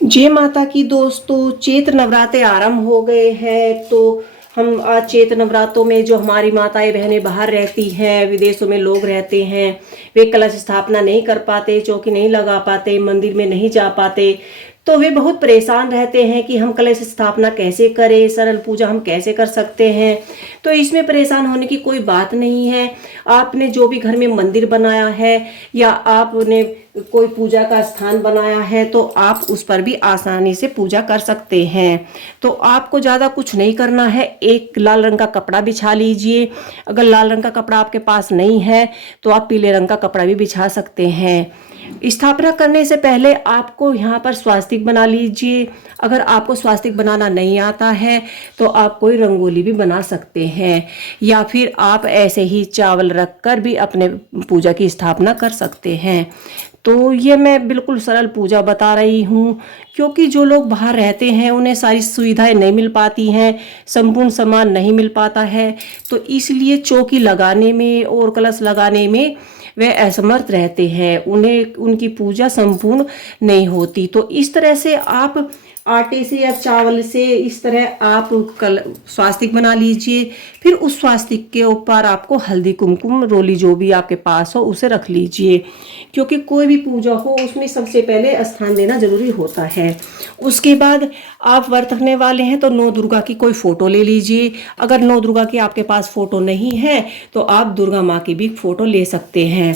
जय माता की दोस्तों, चैत्र नवरात्रे आरंभ हो गए हैं। तो हम आज चैत्र नवरात्रों में जो हमारी माताएं बहनें बाहर रहती हैं, विदेशों में लोग रहते हैं, वे कलश स्थापना नहीं कर पाते, चौकी नहीं लगा पाते, मंदिर में नहीं जा पाते। तो वे बहुत परेशान रहते हैं कि हम कलश स्थापना कैसे करें, सरल पूजा हम कैसे कर सकते हैं। तो इसमें परेशान होने की कोई बात नहीं है। आपने जो भी घर में मंदिर बनाया है या आपने कोई पूजा का स्थान बनाया है तो आप उस पर भी आसानी से पूजा कर सकते हैं। तो आपको ज़्यादा कुछ नहीं करना है। एक लाल रंग का कपड़ा बिछा लीजिए। अगर लाल रंग का कपड़ा आपके पास नहीं है तो आप पीले रंग का कपड़ा भी बिछा सकते हैं। स्थापना करने से पहले आपको यहाँ पर स्वास्तिक बना लीजिए। अगर आपको स्वास्तिक बनाना नहीं आता है तो आप कोई रंगोली भी बना सकते हैं, या फिर आप ऐसे ही चावल रखकर भी अपने पूजा की स्थापना कर सकते हैं। तो ये मैं बिल्कुल सरल पूजा बता रही हूँ, क्योंकि जो लोग बाहर रहते हैं उन्हें सारी सुविधाएं नहीं मिल पाती हैं, संपूर्ण सामान नहीं मिल पाता है। तो इसलिए चौकी लगाने में और कलश लगाने में वे असमर्थ रहते हैं, उन्हें उनकी पूजा संपूर्ण नहीं होती। तो इस तरह से आप आटे से या चावल से इस तरह आप कल स्वास्तिक बना लीजिए। फिर उस स्वास्तिक के ऊपर आपको हल्दी कुमकुम रोली जो भी आपके पास हो उसे रख लीजिए, क्योंकि कोई भी पूजा हो उसमें सबसे पहले स्थान देना जरूरी होता है। उसके बाद आप व्रत रखने वाले हैं तो नौ दुर्गा की कोई फोटो ले लीजिए। अगर नौ दुर्गा की आपके पास फोटो नहीं है तो आप दुर्गा माँ की भी फोटो ले सकते हैं।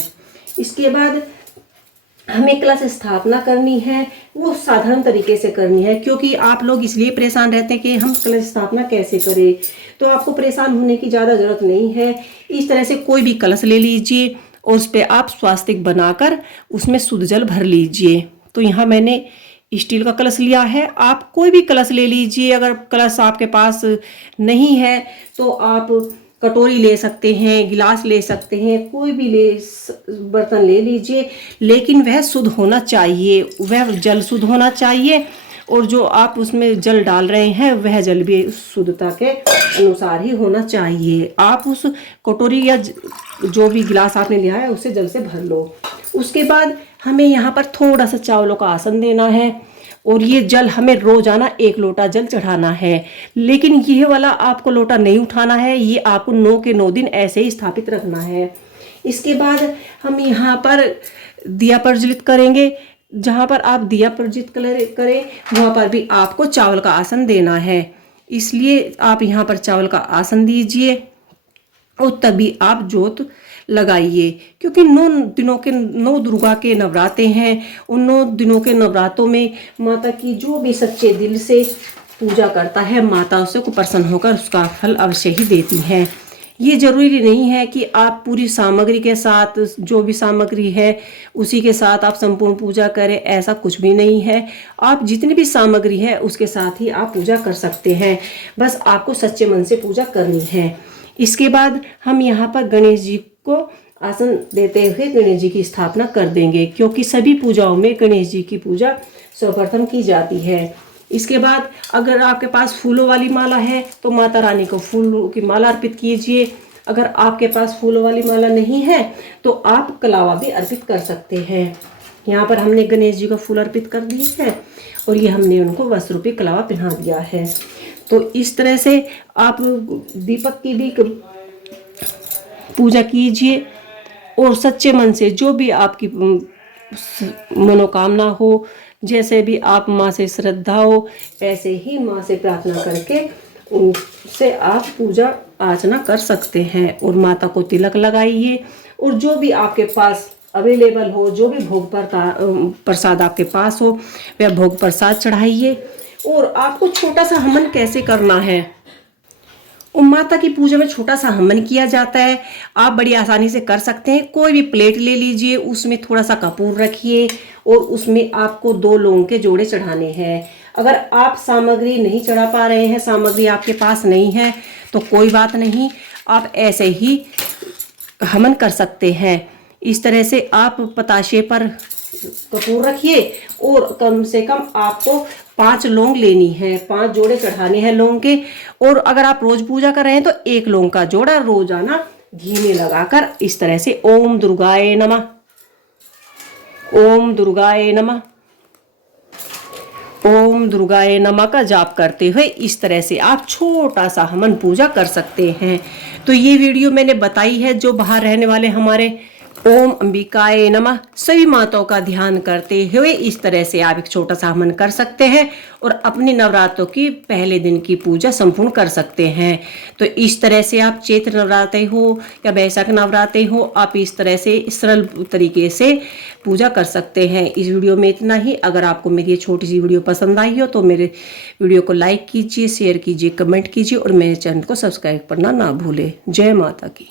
इसके बाद हमें कलश स्थापना करनी है, वो साधारण तरीके से करनी है, क्योंकि आप लोग इसलिए परेशान रहते हैं कि हम कलश स्थापना कैसे करें। तो आपको परेशान होने की ज़्यादा जरूरत नहीं है। इस तरह से कोई भी कलश ले लीजिए और उस पर आप स्वास्तिक बनाकर उसमें शुद्ध जल भर लीजिए। तो यहाँ मैंने स्टील का कलश लिया है, आप कोई भी कलश ले लीजिए। अगर कलश आपके पास नहीं है तो आप कटोरी ले सकते हैं, गिलास ले सकते हैं, कोई भी बर्तन ले लीजिए, लेकिन वह शुद्ध होना चाहिए, वह जल शुद्ध होना चाहिए। और जो आप उसमें जल डाल रहे हैं वह जल भी शुद्धता के अनुसार ही होना चाहिए। आप उस कटोरी या जो भी गिलास आपने लिया है उसे जल से भर लो। उसके बाद हमें यहाँ पर थोड़ा सा चावलों का आसन देना है, और ये जल हमें रोजाना 1 लोटा जल चढ़ाना है। लेकिन ये वाला आपको लोटा नहीं उठाना है, ये आपको 9 के 9 दिन ऐसे ही स्थापित रखना है। इसके बाद हम यहाँ पर दिया प्रज्वलित करेंगे। जहाँ पर आप दिया प्रज्वलित करें वहाँ पर भी आपको चावल का आसन देना है, इसलिए आप यहाँ पर चावल का आसन दीजिए और तभी आप जोत लगाइए। क्योंकि 9 दिनों के 9 दुर्गा के नवरात्रे हैं। उन 9 दिनों के नवरात्रों में माता की जो भी सच्चे दिल से पूजा करता है, माता उसे को प्रसन्न होकर उसका फल अवश्य ही देती हैं। ये जरूरी नहीं है कि आप पूरी सामग्री के साथ, जो भी सामग्री है उसी के साथ आप संपूर्ण पूजा करें, ऐसा कुछ भी नहीं है। आप जितनी भी सामग्री है उसके साथ ही आप पूजा कर सकते हैं, बस आपको सच्चे मन से पूजा करनी है। इसके बाद हम यहाँ पर गणेश जी को आसन देते हुए गणेश जी की स्थापना कर देंगे, क्योंकि सभी पूजाओं में गणेश जी की पूजा सर्वप्रथम की जाती है। इसके बाद अगर आपके पास फूलों वाली माला है तो माता रानी को फूलों की माला अर्पित कीजिए। अगर आपके पास फूलों वाली माला नहीं है तो आप कलावा भी अर्पित कर सकते हैं। यहाँ पर हमने गणेश जी को फूल अर्पित कर दिए हैं और ये हमने उनको वस्त्र रूपी कलावा पहना दिया है। तो इस तरह से आप दीपक की भी पूजा कीजिए और सच्चे मन से जो भी आपकी मनोकामना हो, जैसे भी आप माँ से श्रद्धा हो ऐसे ही माँ से प्रार्थना करके उनसे आप पूजा अर्चना कर सकते हैं। और माता को तिलक लगाइए और जो भी आपके पास अवेलेबल हो, जो भी भोग प्रसाद आपके पास हो वह भोग प्रसाद चढ़ाइए। और आपको छोटा सा हवन कैसे करना है, माता की पूजा में छोटा सा हवन किया जाता है, आप बड़ी आसानी से कर सकते हैं। कोई भी प्लेट ले लीजिए, उसमें थोड़ा सा कपूर रखिए और उसमें आपको 2 लौंग के जोड़े चढ़ाने हैं। अगर आप सामग्री नहीं चढ़ा पा रहे हैं, सामग्री आपके पास नहीं है तो कोई बात नहीं, आप ऐसे ही हवन कर सकते हैं। इस तरह से आप पताशे पर कपूर रखिए और कम से कम आपको 5 लौंग लेनी है, 5 जोड़े चढ़ाने हैं लौंग के। और अगर आप रोज पूजा कर रहे हैं तो 1 लौंग का जोड़ा रोजाना घी में लगाकर इस तरह से ओम दुर्गाय नमः, ओम दुर्गाय नमः, ओम दुर्गाए नमः का जाप करते हुए इस तरह से आप छोटा सा हवन पूजा कर सकते हैं। तो ये वीडियो मैंने बताई है जो बाहर रहने वाले हमारे, ओम अंबिकाए नमः सभी माताओं का ध्यान करते हुए इस तरह से आप एक छोटा सा हवन कर सकते हैं और अपने नवरात्रों की पहले दिन की पूजा संपूर्ण कर सकते हैं। तो इस तरह से आप चैत्र नवरात्रे हो या वैशाख नवरात्रे हो, आप इस तरह से सरल तरीके से पूजा कर सकते हैं। इस वीडियो में इतना ही। अगर आपको मेरी ये छोटी सी वीडियो पसंद आई हो तो मेरे वीडियो को लाइक कीजिए, शेयर कीजिए, कमेंट कीजिए और मेरे चैनल को सब्सक्राइब करना ना भूलें। जय माता की।